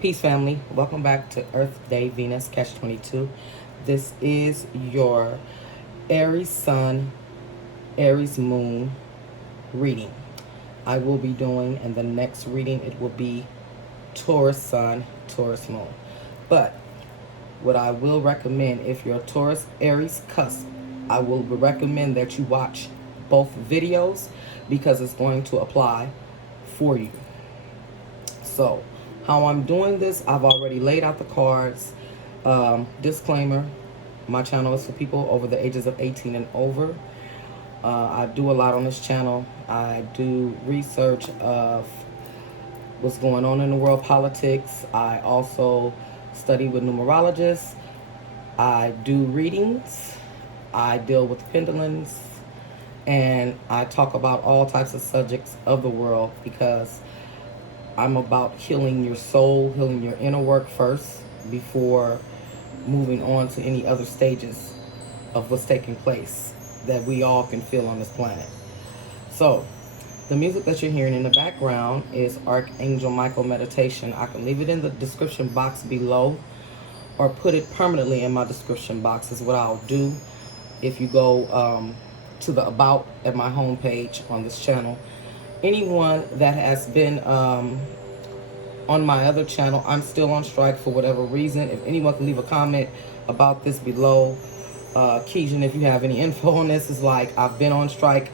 Peace, family. Welcome back to Earth Day Venus Catch 22. This is your Aries Sun, Aries Moon reading. I will be doing, in the next reading, it will be Taurus Sun, Taurus Moon. But what I will recommend, if you're a Taurus Aries cusp, I will recommend that you watch both videos because it's going to apply for you. So, how I'm doing this, I've already laid out the cards. Disclaimer, my channel is for people over the ages of 18 and over. I do a lot on this channel. I do research of what's going on in the world politics. I also study with numerologists. I do readings. I deal with pendulums. And I talk about all types of subjects of the world because I'm about healing your soul, healing your inner work first before moving on to any other stages of what's taking place that we all can feel on this planet. So, the music that you're hearing in the background is Archangel Michael Meditation. I can leave it in the description box below or put it permanently in my description box is what I'll do if you go to the About at my homepage on this channel. Anyone that has been on my other channel, I'm still on strike for whatever reason. If anyone can leave a comment about this below, Keishan, if you have any info on this, is like I've been on strike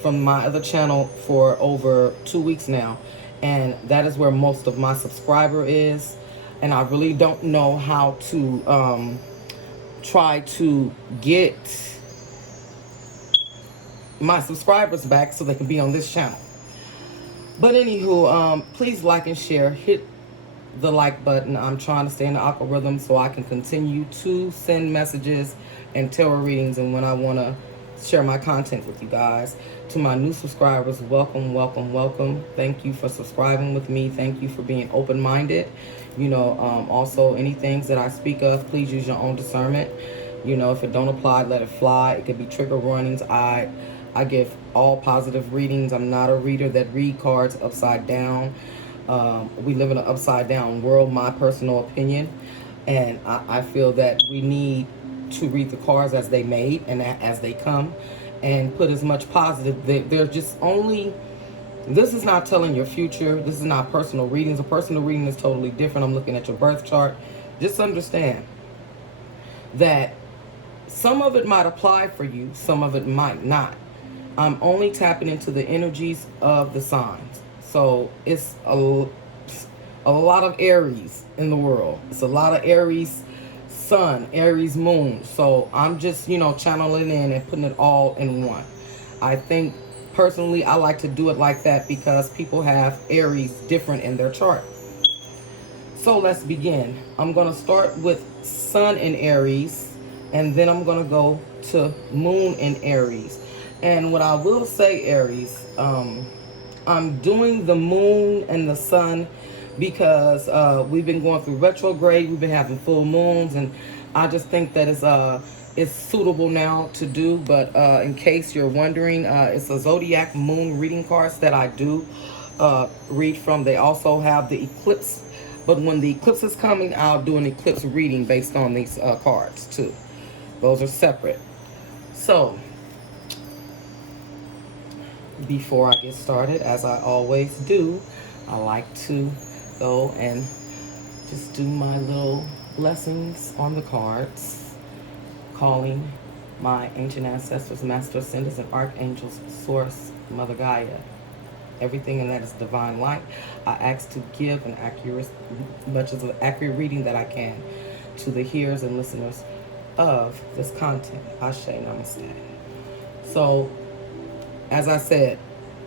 from my other channel for over 2 weeks now, and that is where most of my subscriber is, and I really don't know how to try to get my subscribers back so they can be on this channel. But anywho, please like and share. Hit the like button. I'm trying to stay in the algorithm so I can continue to send messages and tarot readings and when I want to share my content with you guys. To my new subscribers, welcome, welcome, welcome. Thank you for subscribing with me. Thank you for being open-minded. You know, also any things that I speak of, please use your own discernment. You know, if it don't apply, let it fly. It could be trigger warnings. I give all positive readings. I'm not a reader that read cards upside down. We live in an upside down world, my personal opinion. And I feel that we need to read the cards as they made and as they come and put as much positive. They're just only, this is not telling your future. This is not personal readings. A personal reading is totally different. I'm looking at your birth chart. Just understand that some of it might apply for you, some of it might not. I'm only tapping into the energies of the signs. So it's a lot of Aries in the world. It's a lot of Aries Sun, Aries Moon. So I'm just, channeling in and putting it all in one. I think personally I like to do it like that because people have Aries different in their chart. So let's begin. I'm going to start with Sun in Aries, and then I'm going to go to Moon in Aries. And what I will say, Aries, I'm doing the Moon and the Sun because we've been going through retrograde. We've been having full moons, and I just think that it's suitable now to do. But in case you're wondering, it's a zodiac moon reading cards that I do read from. They also have the eclipse, but when the eclipse is coming, I'll do an eclipse reading based on these cards too. Those are separate. So before I get started, as I always do, I like to go and just do my little blessings on the cards, calling my ancient ancestors, master ascendants, and archangels, source, Mother Gaia, everything in that is divine light. I ask to give an accurate, much as an accurate reading that I can to the hearers and listeners of this content. Ashe, namaste. So, as I said,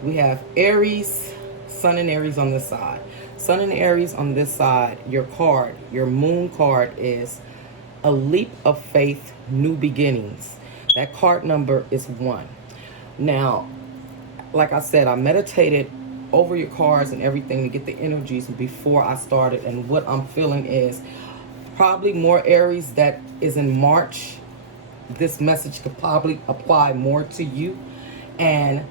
we have Aries, Sun and Aries on this side. Sun and Aries on this side, your card, your moon card is a leap of faith, new beginnings. That card number is 1. Now, like I said, I meditated over your cards and everything to get the energies before I started. And what I'm feeling is probably more Aries that is in March. This message could probably apply more to you. And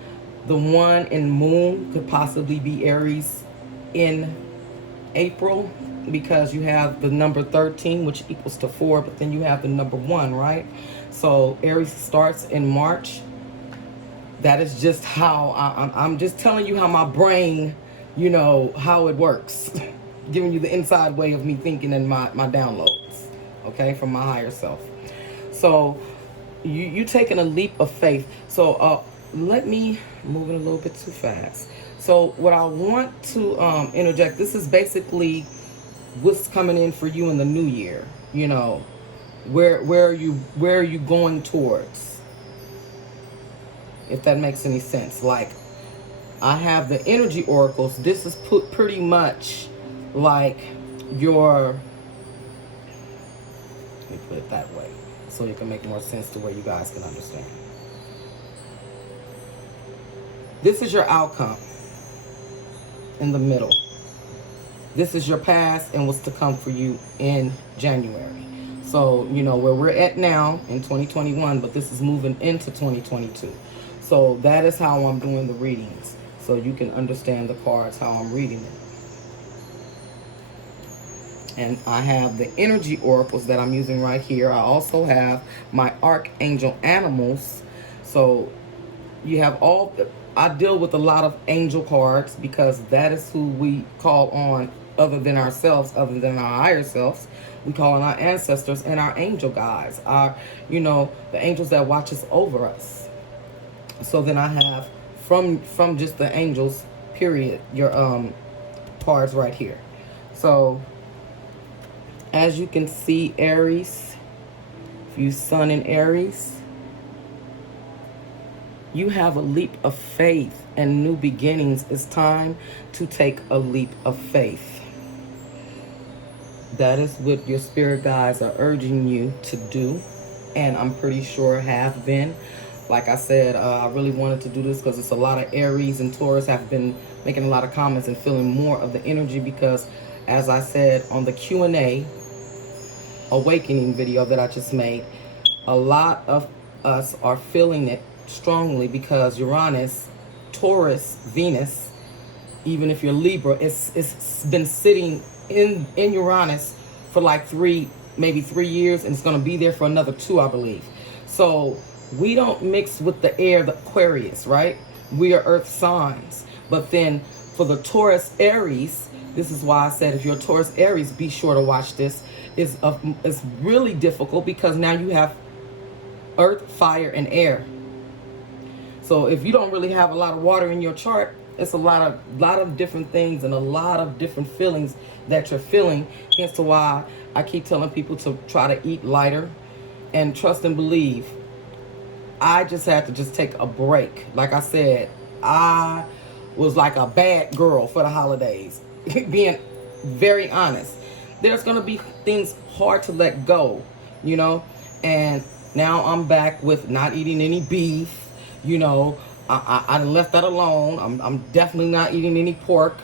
the one in Moon could possibly be Aries in April, because you have the number 13, which equals to 4, but then you have the number 1, right? So Aries starts in March. That is just how I'm just telling you how my brain, you know, how it works. Giving you the inside way of me thinking and my downloads, okay, from my higher self. So you taking a leap of faith. So let me moving a little bit too fast. So what I want to interject, this is basically what's coming in for you in the new year. You know, where are you going towards? If that makes any sense. Like, I have the energy oracles. This is pretty much like your, let me put it that way so it can make more sense to where you guys can understand. This is your outcome in the middle. This is your past and what's to come for you in January. So, you know, where we're at now in 2021, but this is moving into 2022. So that is how I'm doing the readings. So you can understand the cards, how I'm reading it. And I have the energy oracles that I'm using right here. I also have my archangel animals. So you have all, I deal with a lot of angel cards because that is who we call on other than ourselves, other than our higher selves. We call on our ancestors and our angel guides, our, you know, the angels that watch us over us. So then I have from just the angels, period, your cards right here. So as you can see, Aries, if you sun in Aries, you have a leap of faith and new beginnings. It's time to take a leap of faith. That is what your spirit guides are urging you to do, and I'm pretty sure have been. Like I said, I really wanted to do this because it's a lot of Aries and Taurus have been making a lot of comments and feeling more of the energy because, as I said on the Q&A awakening video that I just made, a lot of us are feeling it strongly because Uranus, Taurus, Venus, even if you're Libra, it's been sitting in Uranus for like maybe 3 years, and it's going to be there for another 2, I believe. So we don't mix with the air, the Aquarius, right? We are earth signs. But then for the Taurus Aries, this is why I said if you're Taurus Aries, be sure to watch this. It's really difficult because now you have earth, fire, and air. So if you don't really have a lot of water in your chart, it's a lot of different things and a lot of different feelings that you're feeling. Hence to why I keep telling people to try to eat lighter and trust and believe. I just had to just take a break. Like I said, I was like a bad girl for the holidays. Being very honest. There's going to be things hard to let go, you know. And now I'm back with not eating any beef, you know. I left that alone. I'm definitely not eating any pork.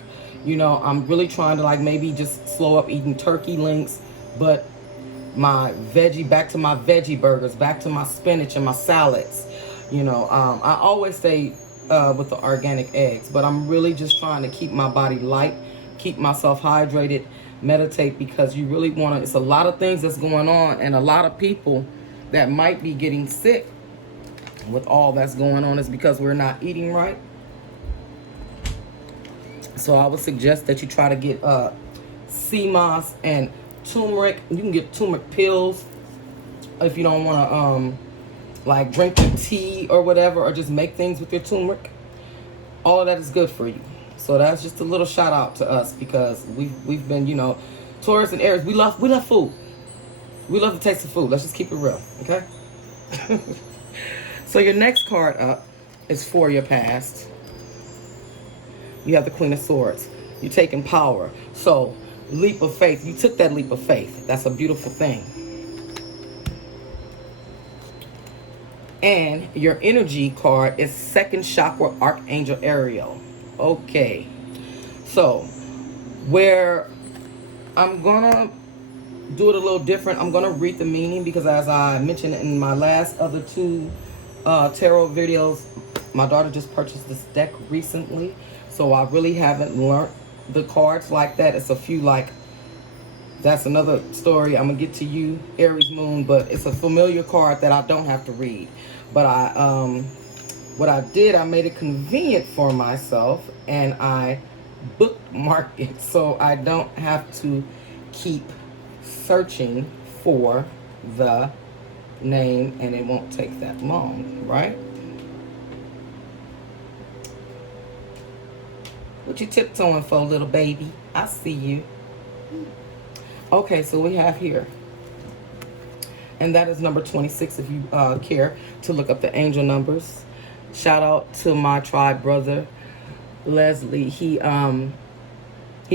You know, I'm really trying to like maybe just slow up eating turkey links. But my veggie, back to my veggie burgers, back to my spinach and my salads. You know, I always stay with the organic eggs, but I'm really just trying to keep my body light, keep myself hydrated, meditate, because you really want to, it's a lot of things that's going on and a lot of people that might be getting sick with all that's going on is because we're not eating right. So I would suggest that you try to get sea moss and turmeric. You can get turmeric pills if you don't want to like drink the tea or whatever, or just make things with your turmeric. All of that is good for you. So that's just a little shout out to us because we've been, you know, Taurus and Aries, we love food. We love the taste of food. Let's just keep it real, okay? So your next card up is for your past. You have the Queen of Swords. You're taking power. So leap of faith. You took that leap of faith. That's a beautiful thing. And your energy card is second chakra Archangel Ariel. Okay. So where I'm gonna do it a little different, I'm gonna read the meaning because as I mentioned in my last other 2 tarot videos, my daughter just purchased this deck recently, so I really haven't learned the cards like that. It's a few like, that's another story. I'm gonna get to you, Aries Moon, but it's a familiar card that I don't have to read. But what I did, I made it convenient for myself, and I bookmarked it so I don't have to keep searching for the name, and it won't take that long, right? What you tiptoeing for, little baby? I see you. Okay, so we have here, and that is number 26 if you care to look up the angel numbers. Shout out to my tribe brother, Leslie. He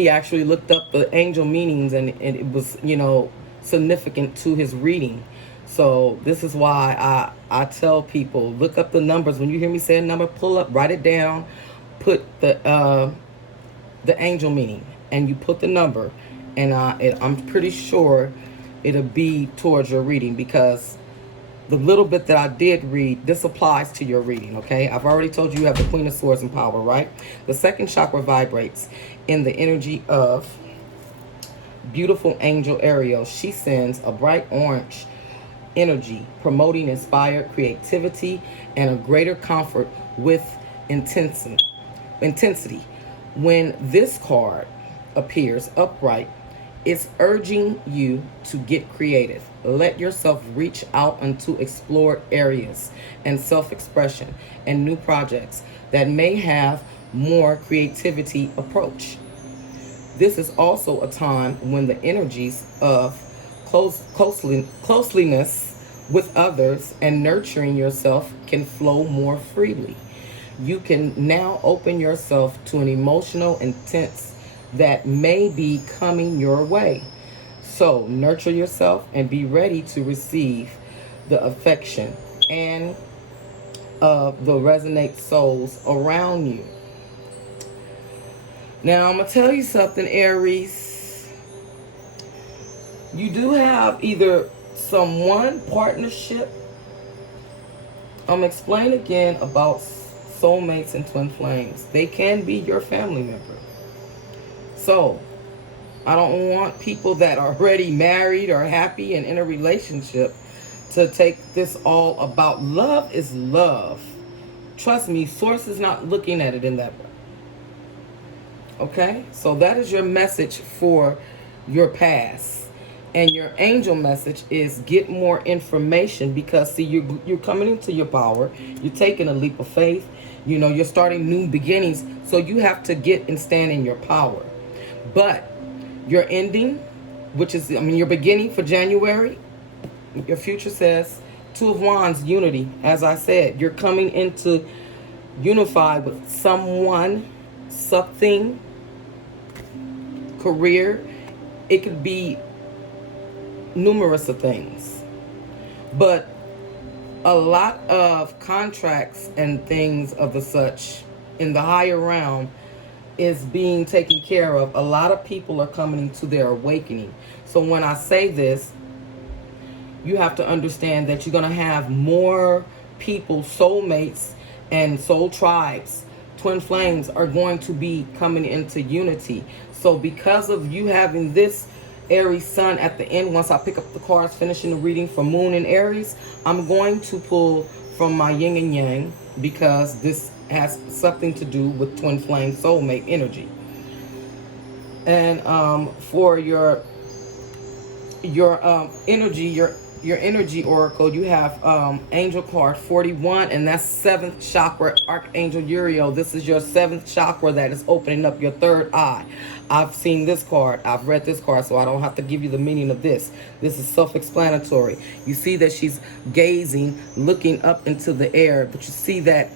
actually looked up the angel meanings, and it was, you know, significant to his reading. So this is why I tell people, look up the numbers. When you hear me say a number, pull up, write it down, put the angel meaning, and you put the number, and I'm pretty sure it'll be towards your reading, because the little bit that I did read, this applies to your reading, okay? I've already told you you have the Queen of Swords in power, right? The second chakra vibrates in the energy of beautiful angel Ariel. She sends a bright orange energy, promoting inspired creativity and a greater comfort with intensity. When this card appears upright, it's urging you to get creative. Let yourself reach out into explored areas and self-expression and new projects that may have more creativity approach. This is also a time when the energies of closeliness with others and nurturing yourself can flow more freely. You can now open yourself to an emotional intense that may be coming your way. So nurture yourself and be ready to receive the affection and of the resonate souls around you. Now I'm going to tell you something, Aries. You do have either someone, partnership. I'm going to explain again about soulmates and twin flames. They can be your family member. So I don't want people that are already married or happy and in a relationship to take this all about. Love is love. Trust me, Source is not looking at it in that way. Okay? So that is your message for your past. And your angel message is get more information, because see, you're coming into your power. You're taking a leap of faith. You know, you're starting new beginnings. So you have to get and stand in your power. But your ending, which is, your beginning for January, your future says Two of Wands, unity. As I said, you're coming into unified with someone, something, career. It could be numerous of things. But a lot of contracts and things of the such in the higher realm is being taken care of. A lot of people are coming into their awakening. So when I say this, you have to understand that you're going to have more people, soulmates and soul tribes, twin flames are going to be coming into unity. So because of you having this Aries sun at the end, once I pick up the cards, finishing the reading for Moon and Aries, I'm going to pull from my yin and yang, because this has something to do with twin flame soulmate energy. And for your energy, your energy oracle, you have angel card 41, and that's 7th chakra, Archangel Uriel. This is your 7th chakra that is opening up your third eye. I've seen this card, I've read this card, so I don't have to give you the meaning of this. This is self-explanatory. You see that she's gazing, looking up into the air, but you see that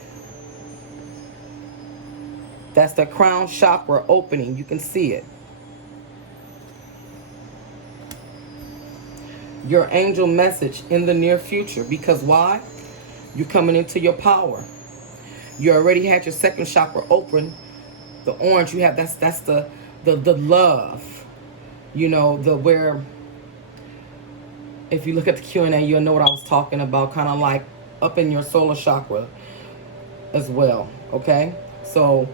that's the crown chakra opening. You can see it. Your angel message in the near future, because why? You're coming into your power. You already had your 2nd chakra open. The orange you have, that's the love, you know, the where, if you look at the Q&A, you'll know what I was talking about, kind of like up in your solar chakra as well. Okay, so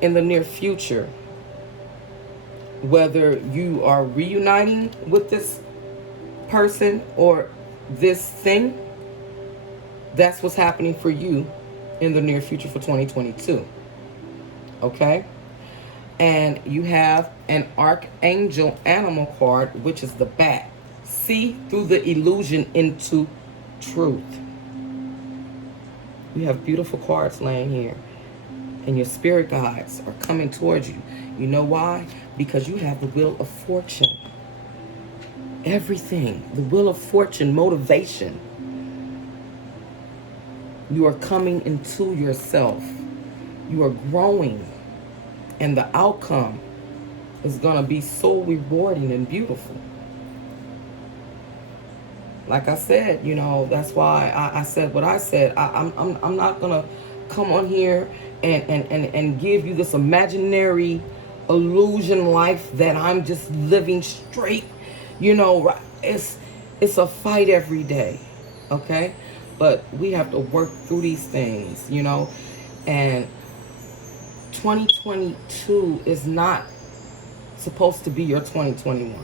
in the near future, whether you are reuniting with this person or this thing, that's what's happening for you in the near future for 2022. Okay? And you have an archangel animal card, which is the bat. See through the illusion into truth. You have beautiful cards laying here. And your spirit guides are coming towards you. You know why? Because you have the wheel of fortune. Everything. The wheel of fortune, motivation. You are coming into yourself. You are growing. And the outcome is going to be so rewarding and beautiful. Like I said, you know, that's why I said what I said. I'm not going to come on here and give you this imaginary illusion life that I'm just living straight. You know, it's a fight every day, okay? But we have to work through these things, you know. And 2022 is not supposed to be your 2021.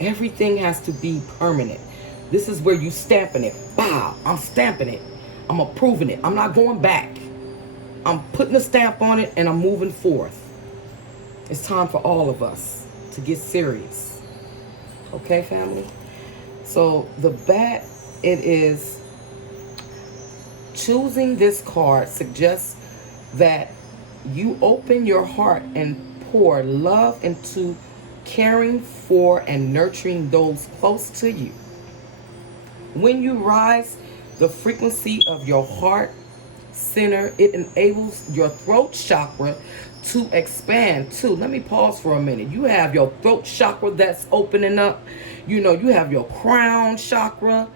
Everything has to be permanent. This is where you stamping it. Wow, I'm stamping it. I'm approving it. I'm not going back. I'm putting a stamp on it and I'm moving forth. It's time for all of us to get serious. Okay, family? So the bat, it is choosing this card suggests that you open your heart and pour love into caring for and nurturing those close to you. When you rise the frequency of your heart center, it enables your throat chakra to expand too. Let me pause for a minute. You have your throat chakra that's opening up. You know, you have your crown chakra.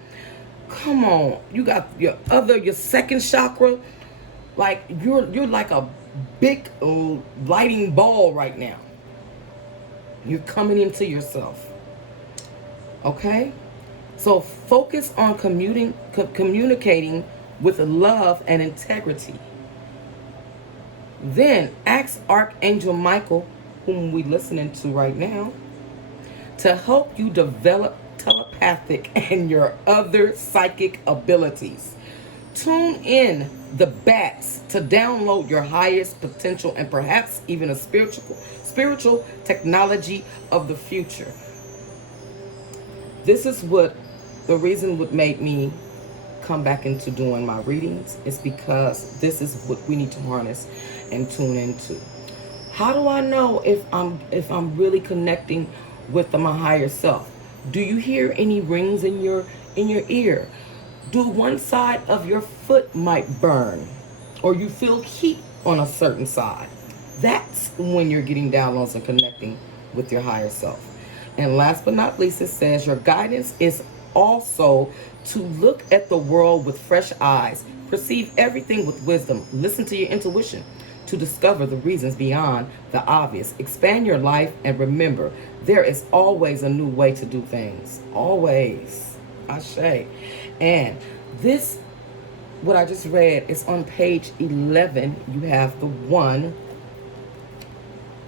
Come on. You got your second chakra. Like you're like a big lighting ball right now. You're coming into yourself. Okay? So focus on communicating with love and integrity. Then ask Archangel Michael, whom we're listening to right now, to help you develop telepathic and your other psychic abilities. Tune in the bats to download your highest potential and perhaps even a spiritual technology of the future. This is what the reason would make me come back into doing my readings is because this is what we need to harness and tune into. How do I know if I'm really connecting with my higher self? Do you hear any rings in your ear? Do one side of your foot might burn, or you feel heat on a certain side? That's when you're getting downloads and connecting with your higher self. And last but not least, it says your guidance is also to look at the world with fresh eyes, perceive everything with wisdom, listen to your intuition to discover the reasons beyond the obvious. Expand your life and remember, there is always a new way to do things. Always. Ashe. And this, what I just read, is on page 11. You have the 1.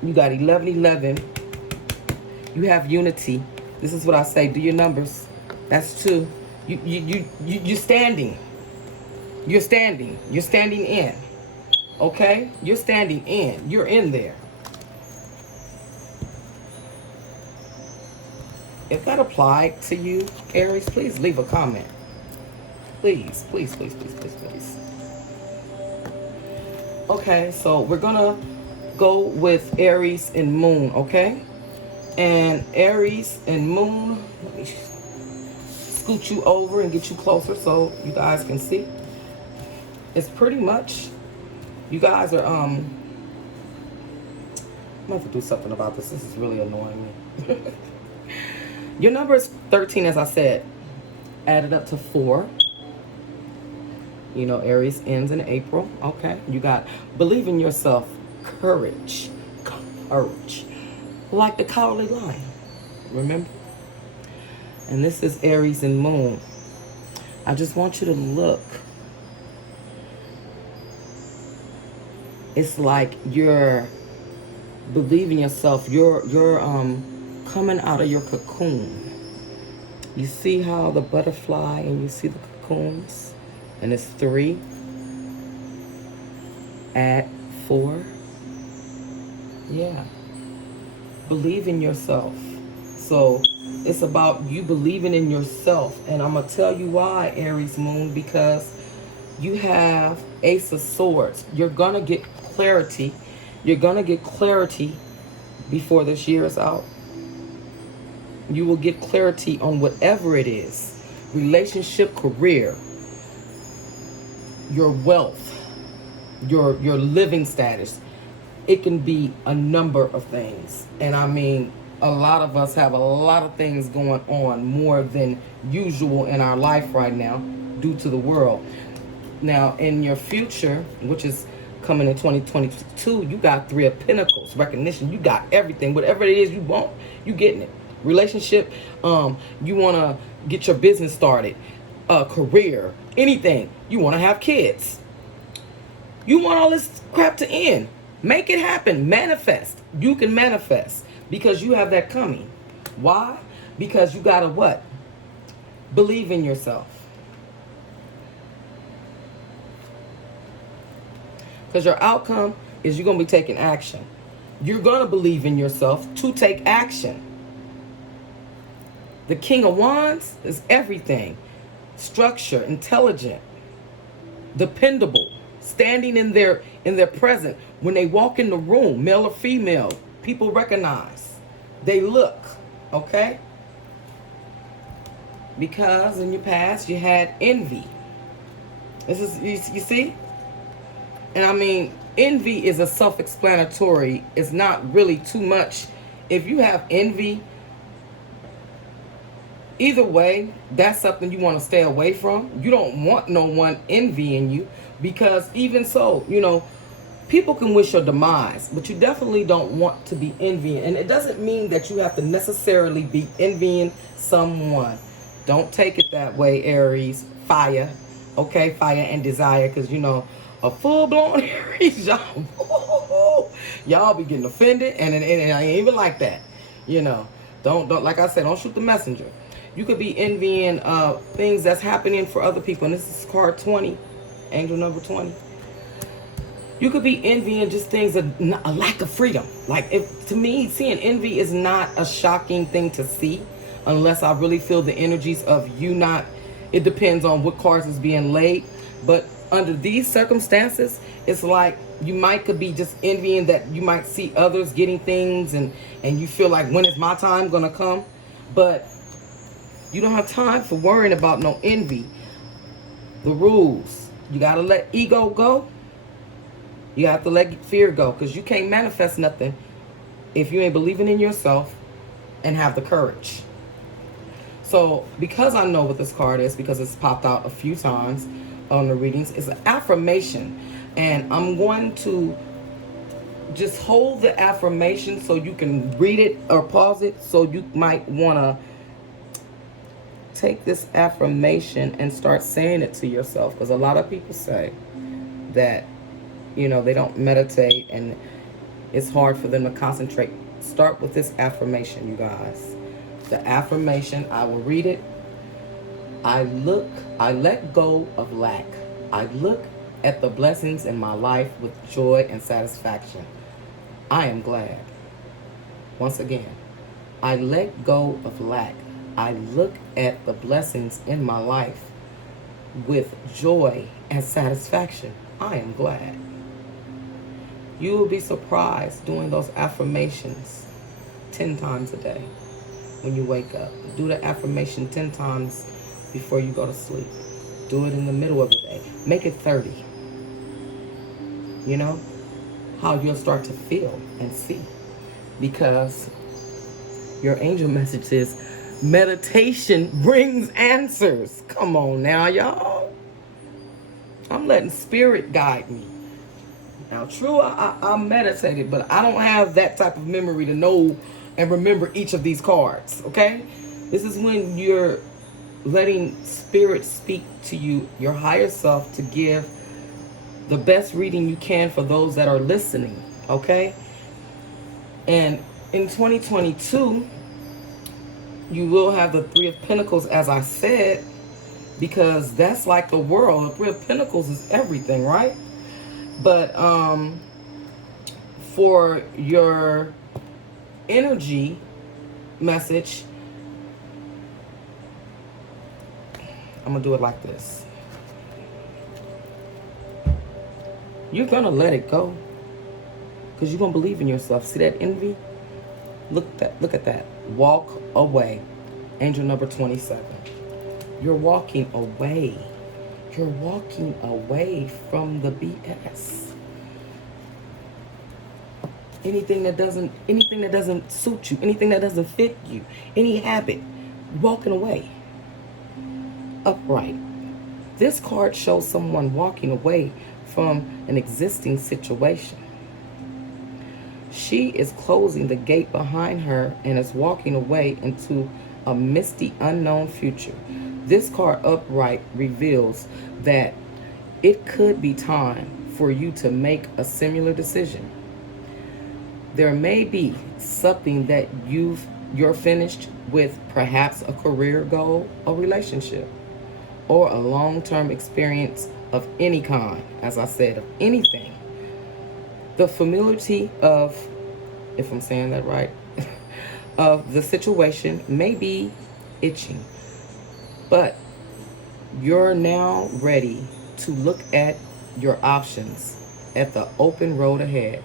You got 1111. You have unity. This is what I say. Do your numbers. That's 2. You're standing. You're standing. You're standing in. Okay? You're standing in. You're in there. If that applied to you, Aries, please leave a comment. Please, please, please, please, please, please. Okay, so we're gonna go with Aries and Moon, okay? And Aries and Moon, let me scoot you over and get you closer so you guys can see. It's pretty much, you guys are, I'm gonna have to do something about this. This is really annoying me. Your number is 13, as I said, added up to 4. You know, Aries ends in April. Okay. You got believe in yourself, courage, courage. Like the cowardly lion. Remember? And this is Aries and Moon. I just want you to look. It's like you're Believe in yourself. You're coming out of your cocoon. You see how the butterfly and you see the cocoons? And it's 3, add 4. Yeah. Believe in yourself. So it's about you believing in yourself. And I'm going to tell you why, Aries moon, because you have Ace of Swords. You're going to get clarity. You're going to get clarity before this year is out. You will get clarity on whatever it is. Relationship, career, your wealth, your living status. It can be a number of things. And I mean, a lot of us have a lot of things going on more than usual in our life right now due to the world. Now, in your future, which is coming in 2022, you got 3 of Pentacles, recognition. You got everything. Whatever it is you want, you getting it. Relationship, you want to get your business started, career, anything. You want to have kids. You want all this crap to end. Make it happen. Manifest. You can manifest because you have that coming. Why? Because you got to what? Believe in yourself. Because your outcome is you're going to be taking action. You're going to believe in yourself to take action. The King of Wands is everything. Structure, intelligent, dependable, standing in their present. When they walk in the room, male or female, people recognize. They look, okay? Because in your past you had envy. This is, you see? And I mean, envy is a self-explanatory. It's not really too much. If you have envy, either way, that's something you want to stay away from. You don't want no one envying you, because even so, you know, people can wish your demise, but you definitely don't want to be envying. And it doesn't mean that you have to necessarily be envying someone. Don't take it that way, Aries. Fire. Okay, fire and desire, because, you know, a full-blown Aries, y'all be getting offended, and I ain't even like that. You know, don't like I said, don't shoot the messenger. You could be envying things that's happening for other people. And this is card 20, angel number 20. You could be envying just things, a lack of freedom. Like, if to me, seeing envy is not a shocking thing to see unless I really feel the energies of you not. It depends on what cards is being laid. But under these circumstances, it's like you could be just envying that you might see others getting things, and you feel like, when is my time going to come? But you don't have time for worrying about no envy. The rules. You got to let ego go. You have to let fear go, because you can't manifest nothing if you ain't believing in yourself and have the courage. So because I know what this card is, because it's popped out a few times on the readings, it's an affirmation. And I'm going to just hold the affirmation so you can read it or pause it. So you might want to take this affirmation and start saying it to yourself, because a lot of people say that, you know, they don't meditate and it's hard for them to concentrate. Start with this affirmation, you guys. The affirmation, I will read it. I let go of lack. I look at the blessings in my life with joy and satisfaction. I am glad. Once again, I let go of lack. I look at the blessings in my life with joy and satisfaction. I am glad. You will be surprised doing those affirmations 10 times a day when you wake up. Do the affirmation 10 times before you go to sleep. Do it in the middle of the day. Make it 30. You know how you'll start to feel and see, because your angel message is meditation brings answers. Come on now, y'all. I'm letting spirit guide me. Now, true, I meditated, but I don't have that type of memory to know and remember each of these cards, okay? This is when you're letting spirit speak to you, your higher self, to give the best reading you can for those that are listening, okay? And in 2022, you will have the Three of Pentacles, as I said, because that's like the world. The Three of Pentacles is everything, right? But for your energy message, I'm gonna do it like this. You're gonna let it go because you're gonna believe in yourself. See that envy? Look at that. Walk away. Angel number 27. You're walking away. You're walking away from the BS. Anything that doesn't suit you, anything that doesn't fit you, any habit, walking away. Upright. This card shows someone walking away from an existing situation. She is closing the gate behind her and is walking away into a misty, unknown future. This card upright reveals that it could be time for you to make a similar decision. There may be something that you're finished with, perhaps a career goal, a relationship, or a long-term experience of any kind, as I said, of anything. The familiarity of, if I'm saying that right, of the situation may be itching, but you're now ready to look at your options at the open road ahead.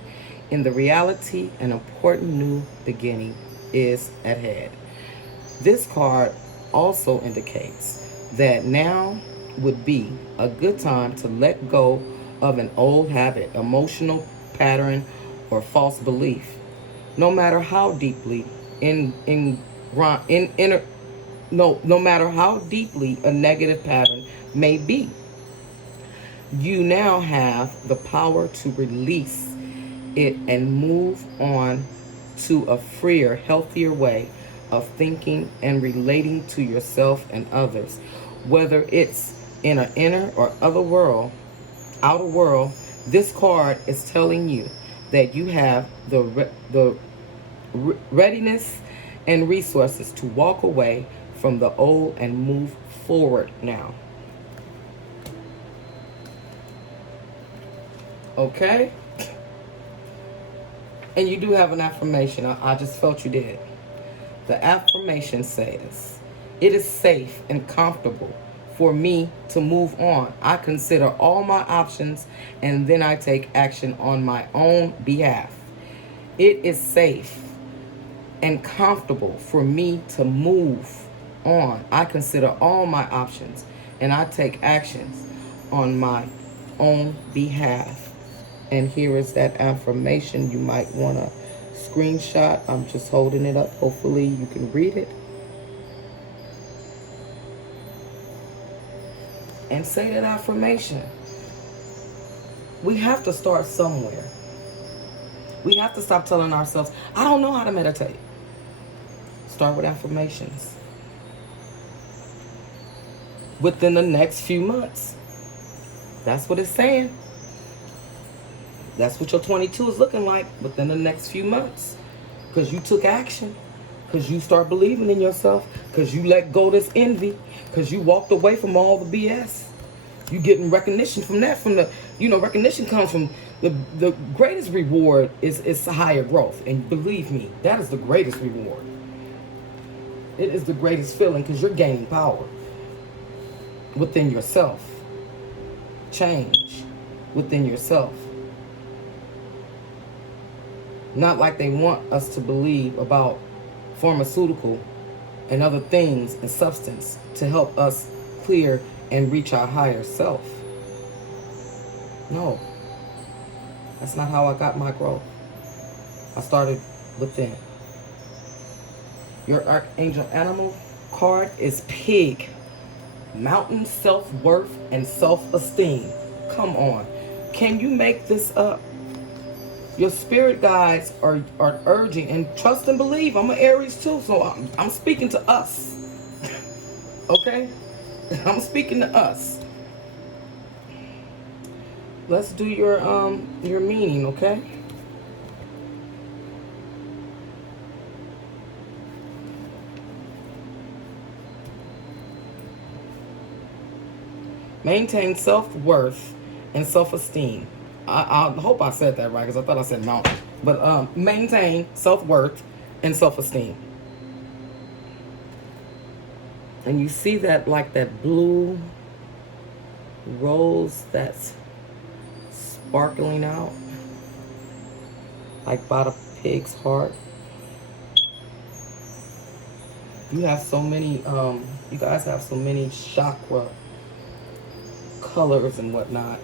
In the reality, an important new beginning is at hand. This card also indicates that now would be a good time to let go of an old habit, emotional pattern, or false belief. No matter how deeply no matter how deeply a negative pattern may be, you now have the power to release it and move on to a freer, healthier way of thinking and relating to yourself and others. Whether it's in an inner or outer world, this card is telling you that you have the readiness and resources to walk away from the old and move forward now. Okay? And you do have an affirmation. I just felt you did. The affirmation says, it is safe and comfortable for me to move on. I consider all my options and then I take action on my own behalf. It is safe and comfortable for me to move on. I consider all my options and I take actions on my own behalf. And here is that affirmation. You might want to screenshot. I'm just holding it up. Hopefully you can read it. And say that affirmation. We have to start somewhere. We have to stop telling ourselves, I don't know how to meditate. Start with affirmations. Within the next few months. That's what it's saying. That's what your 22 is looking like within the next few months. Because you took action. Because you start believing in yourself. Because you let go of this envy. Because you walked away from all the BS. You getting recognition from that. Recognition comes from the greatest reward is higher growth. And believe me, that is the greatest reward. It is the greatest feeling because you're gaining power within yourself. Change within yourself. Not like they want us to believe about pharmaceutical and other things and substance to help us clear and reach our higher self. No. That's not how I got my growth. I started within. Your Archangel Animal card is Pig. Mountain self-worth and self-esteem. Come on. Can you make this up? Your spirit guides are urging, and trust and believe. I'm an Aries too, so I'm speaking to us. Okay? I'm speaking to us. Let's do your meaning, okay? Maintain self-worth and self-esteem. I hope I said that right because I thought I said mountain. But maintain self-worth and self-esteem. And you see that, like that blue rose that's sparkling out, like by the pig's heart. You have so many, you guys have so many chakra colors and whatnot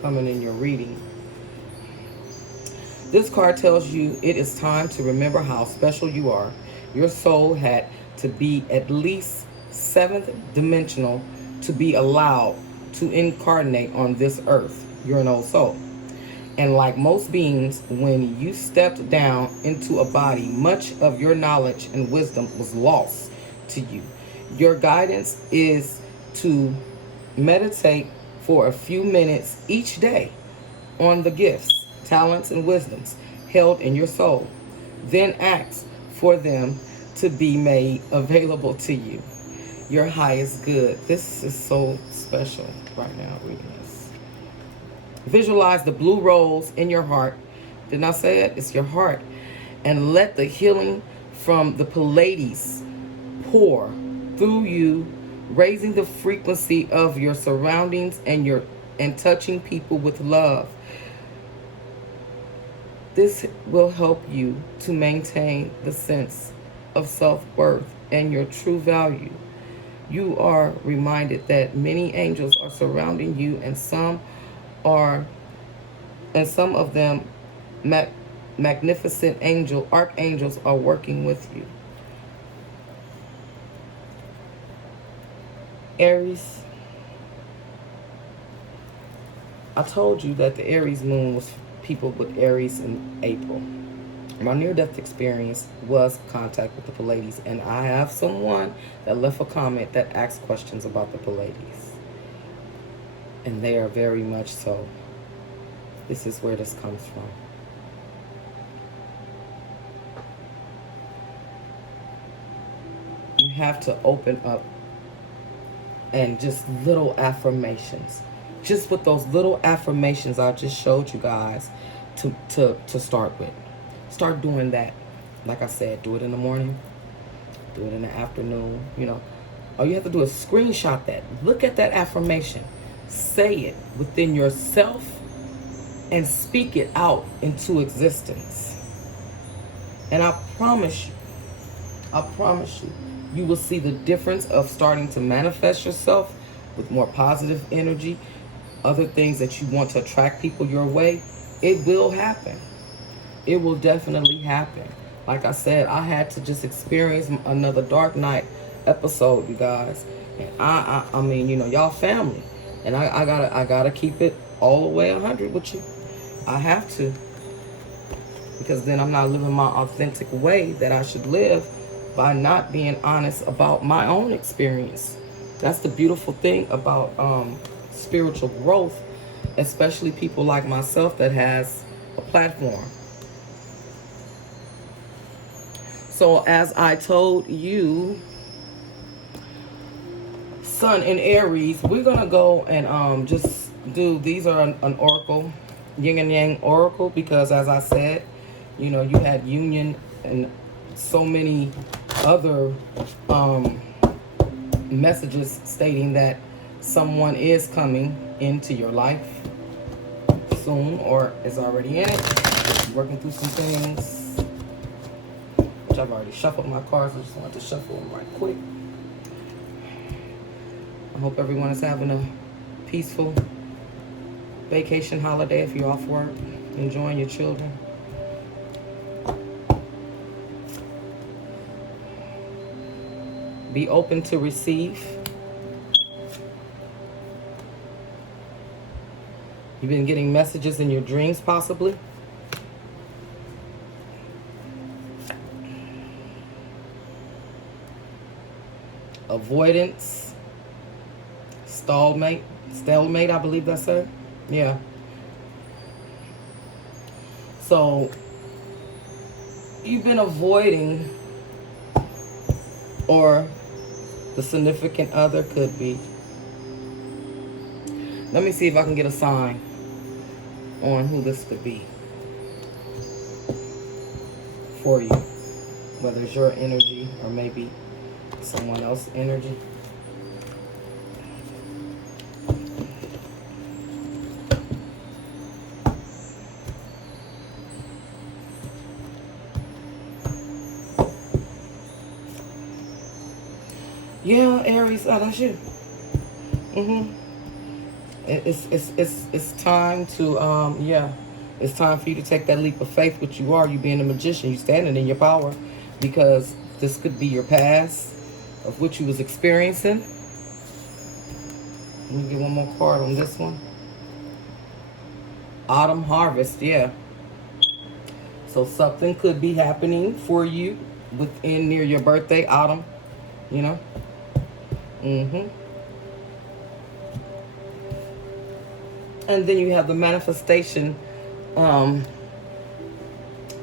coming in your reading. This card tells you it is time to remember how special you are. Your soul had to be at least 7th dimensional to be allowed to incarnate on this earth. You're an old soul. And like most beings, when you stepped down into a body, much of your knowledge and wisdom was lost to you. Your guidance is to meditate for a few minutes each day on the gifts, talents, and wisdoms held in your soul. Then ask for them to be made available to you. Your highest good. This is so special right now, reading this. Visualize the blue rose in your heart. Didn't I say it? It's your heart. And let the healing from the Pleiades pour through you, raising the frequency of your surroundings and touching people with love. This will help you to maintain the sense of self-worth and your true value. You are reminded that many angels are surrounding you, and some of them magnificent archangels are working with you. Aries, I told you that the Aries moon was people with Aries in April. My near-death experience was contact with the Pleiades, and I have someone that left a comment that asked questions about the Pleiades. And they are very much so. This is where this comes from. You have to open up and just little affirmations. Just with those little affirmations I just showed you guys to start with. Start doing that. Like I said, do it in the morning, do it in the afternoon. You know, all you have to do is screenshot that. Look at that affirmation. Say it within yourself and speak it out into existence. And I promise you, you will see the difference of starting to manifest yourself with more positive energy, other things that you want to attract people your way. It will happen. It will definitely happen. Like I said, I had to just experience another dark night episode, you guys. And I mean, you know, y'all family, and I gotta keep it all the way 100 with you. I have to, because then I'm not living my authentic way that I should live by not being honest about my own experience. That's the beautiful thing about spiritual growth, especially people like myself that has a platform. So as I told you, Sun in Aries, we're going to go and just do, these are an oracle, yin and yang oracle, because as I said, you know, you had union and so many other messages stating that someone is coming into your life soon or is already in it, working through some things. Which I've already shuffled my cards. I just wanted to shuffle them right quick. I hope everyone is having a peaceful vacation holiday if you're off work, enjoying your children. Be open to receive. You've been getting messages in your dreams, possibly. Avoidance, stalemate, I believe that's it. Yeah. So you've been avoiding, or the significant other could be Let me see if I can get a sign on who this could be for you. Whether it's your energy or maybe someone else's energy. Yeah, Aries. Oh, that's you. It's time to yeah. It's time for you to take that leap of faith, which you are. You being a magician, you standing in your power, because this could be your past of what you was experiencing. Let me get one more card on this one. Autumn harvest, yeah. So something could be happening for you within near your birthday, autumn. You know. And then you have the manifestation.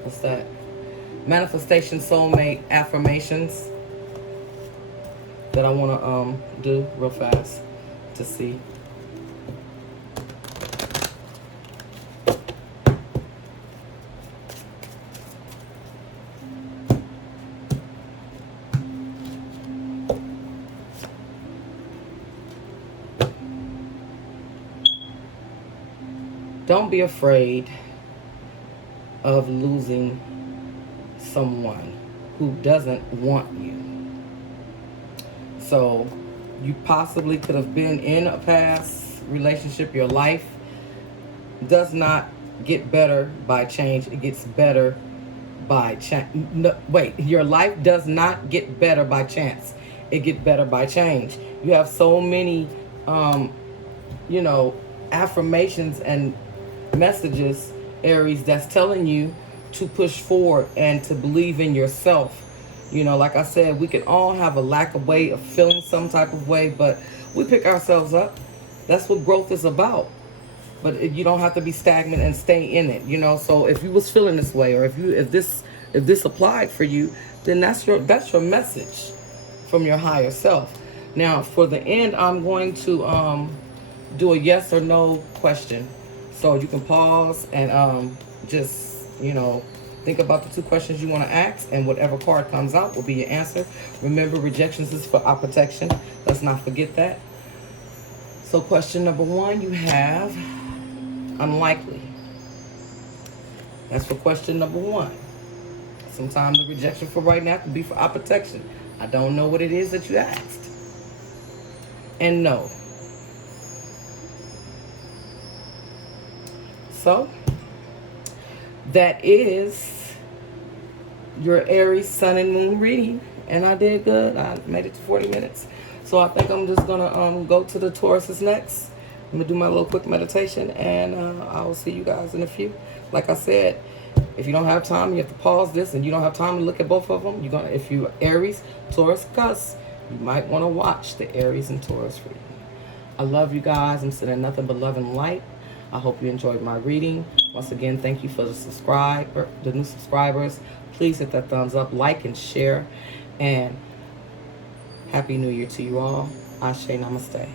What's that? Manifestation soulmate affirmations that I want to do real fast to see. Don't be afraid of losing someone who doesn't want you. So you possibly could have been in a past relationship. Your life does not get better by change. It gets better by chance. No, wait, your life does not get better by chance. It gets better by change. You have so many, you know, affirmations and messages, Aries, that's telling you to push forward and to believe in yourself. You know, like I said, we can all have a lack of way of feeling some type of way, but we pick ourselves up. That's what growth is about. But you don't have to be stagnant and stay in it, you know. So if you was feeling this way, or if this applied for you, then that's your message from your higher self. Now, for the end, I'm going to do a yes or no question. So you can pause and just, you know, think about the two questions you want to ask, and whatever card comes out will be your answer. Remember, rejections is for our protection. Let's not forget that. So question number one, you have unlikely. That's for question number one. Sometimes the rejection for right now could be for our protection. I don't know what it is that you asked. And no. So that is your Aries sun and moon reading, and I did good. I made it to 40 minutes. So I think I'm just gonna go to the Tauruses next. I'm gonna do my little quick meditation, and I will see you guys in a few. Like I said, if you don't have time, you have to pause this, and you don't have time to look at both of them. You're gonna, if you're Aries, Taurus, Cus, you might want to watch the Aries and Taurus reading. I love you guys. I'm sending nothing but love and light. I hope you enjoyed my reading. Once again, thank you for the new subscribers. Please hit that thumbs up, like, and share. And Happy New Year to you all. Ashe, namaste.